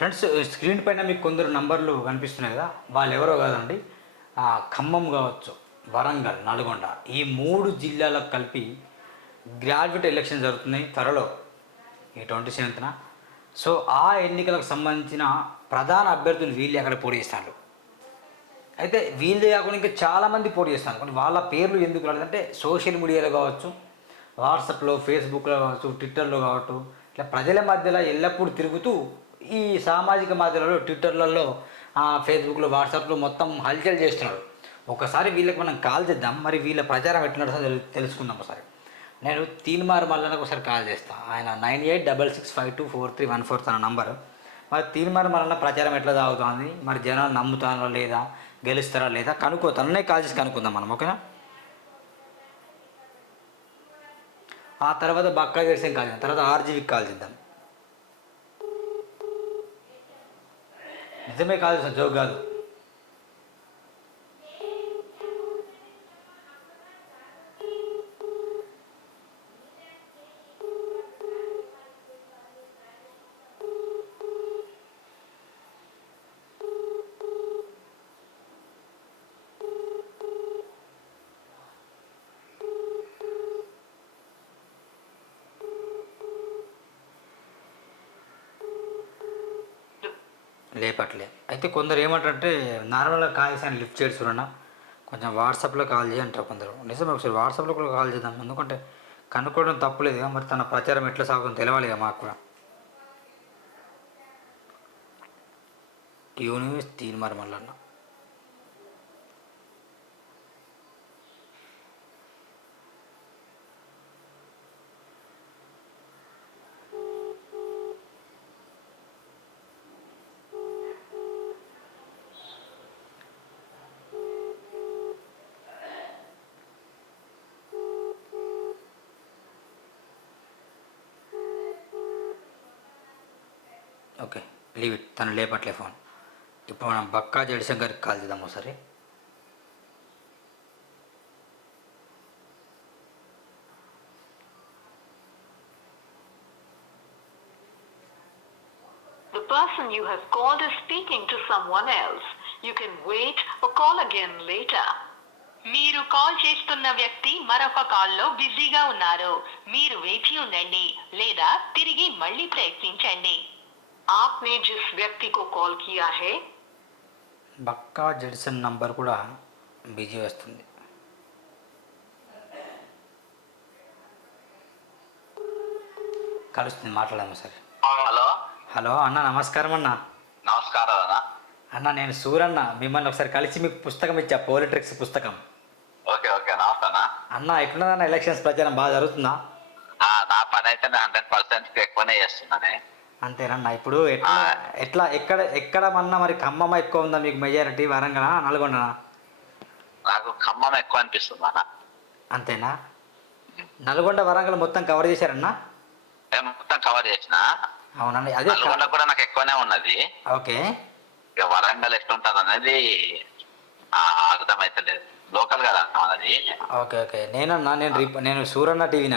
Friends screen పైన మీకు కొందరు నంబర్లు కనిపిస్తున్నాయి కదా వాళ్ళు ఎవరో కాదండి ఖమ్మం కావచ్చు వరంగల్ నల్గొండ ఈ మూడు జిల్లాలకు కలిపి గ్రాడ్యుయేట్ ఎలక్షన్ జరుగుతున్నాయి త్వరలో ఈ ట్వంటీ సెవెంత్న. సో ఆ ఎన్నికలకు సంబంధించిన ప్రధాన అభ్యర్థులు వీళ్ళు అక్కడ పోటీ చేస్తారు. అయితే వీళ్ళు కాకుండా ఇంకా చాలామంది పోటీ చేస్తారు. కానీ వాళ్ళ పేర్లు ఎందుకు రాలేదంటే సోషల్ మీడియాలో కావచ్చు వాట్సాప్లో ఫేస్బుక్లో కావచ్చు ట్విట్టర్లో కావచ్చు ఇట్లా ప్రజల మధ్యలో ఎల్లప్పుడూ తిరుగుతూ ఈ సామాజిక మాధ్యమాలలో ట్విట్టర్లలో ఆ, ఫేస్బుక్లో వాట్సాప్లో మొత్తం హల్చల్ చేస్తున్నారు. ఒకసారి వీళ్ళకి మనం కాల్ చేద్దాం. మరి వీళ్ళ ప్రచారం ఎట్లా తెలు- తెలుసుకుందాం ఒకసారి. నేను తీన్మార్ మల్లన్నకు ఒకసారి కాల్ చేస్తాను ఆయన nine eight double six five two four three one four తన నంబరు. మరి తీన్మార్ మల్లన్న ప్రచారం ఎట్లా తాగుతుంది మరి జనాలు నమ్ముతారా లేదా? గెలుస్తారా లేదా? కనుక్కో తననే కాల్ చేసి కనుక్కుందాం మనం ఓకేనా? ఆ తర్వాత బక్కా గడిసిన కాల్ చేద్దాం. తర్వాత ఆర్జీవికి కాల్ చేద్దాం. నిజమే కాల్ చేస్తాం జోక్ కాదు లేపట్లే. అయితే కొందరు ఏమంటారంటే నార్మల్గా కాల్ చేసి లిఫ్ట్ చేయడు చూడన్న. కొంచెం వాట్సాప్లో కాల్ చేయంటారు కొందరు. నిజమే ఒకసారి వాట్సాప్లో కూడా కాల్ చేద్దాం. ఎందుకంటే కనుక్కోవడం తప్పులేదు కదా మరి తన ప్రచారం ఎట్లా సాగుతుందో తెలవాలి మాకు కూడా. యూనివర్స్ తీన్ మరి మళ్ళీ ఓకే లీవ్ ఇట్ తను లేపట్లే ఫోన్ ఇప్పుడు మనం బక్కా జడిశంకర్కి కాల్ చేద్దాం ఒకసారి The person you have called is speaking to someone else. You can wait or call again later. మీరు కాల్ చేస్తున్న వ్యక్తి మరొక కాల్లో బిజీగా ఉన్నారు మీరు వేచి ఉండండి లేదా తిరిగి మళ్ళీ ప్రయత్నించండి आपने जिस व्यक्ति को कॉल किया है బక్కా జెడ్సన్ నంబర్ కూడా బిజీ వస్తుంది కలుస్తుంది మాట్లాడదాం సరే హలో హలో అన్న నమస్కారం అన్న నమస్కారం అన్న అన్న నేను సూరన్న మిమ్మల్ని ఒకసారి కలిసి మీకు పుస్తకం ఇచ్చా పోలిట్రిక్స్ పుస్తకం ఓకే ఓకే నమస్తే అన్న అన్న ఎట్లున్నదన్న ఎలక్షన్స్ ప్రచారం బాగా జరుగుతుందా ఆ, నా పని అయితే నేను హండ్రెడ్ పర్సెంట్ ఎక్కువనే చేస్తున్నానే అంతేనన్న ఇప్పుడు ఎట్లా ఎట్లా ఎక్కడ ఎక్కడ మన్నా మరి ఖమ్మం ఎక్కువ ఉందా మీకు మెజారిటీ వరంగల్? నల్గొండనా? నాకు ఖమ్మం ఎక్కువ అనిపిస్తుంది అన్న. అంతేనా? నల్గొండ వరంగల్ మొత్తం కవర్ చేశారన్నా? నేను మొత్తం కవర్ చేసిన. అవునండి అదే నల్గొండ కూడా నాకు ఎక్కువనే ఉన్నది. ఓకే. ఇక వరంగల్ ఎట్లుంటది అనేది అర్థమైతలేదు. లోకల్ కదా అది. Okay okay. నేనన్నా నేను నేను సూరన్న టీవీ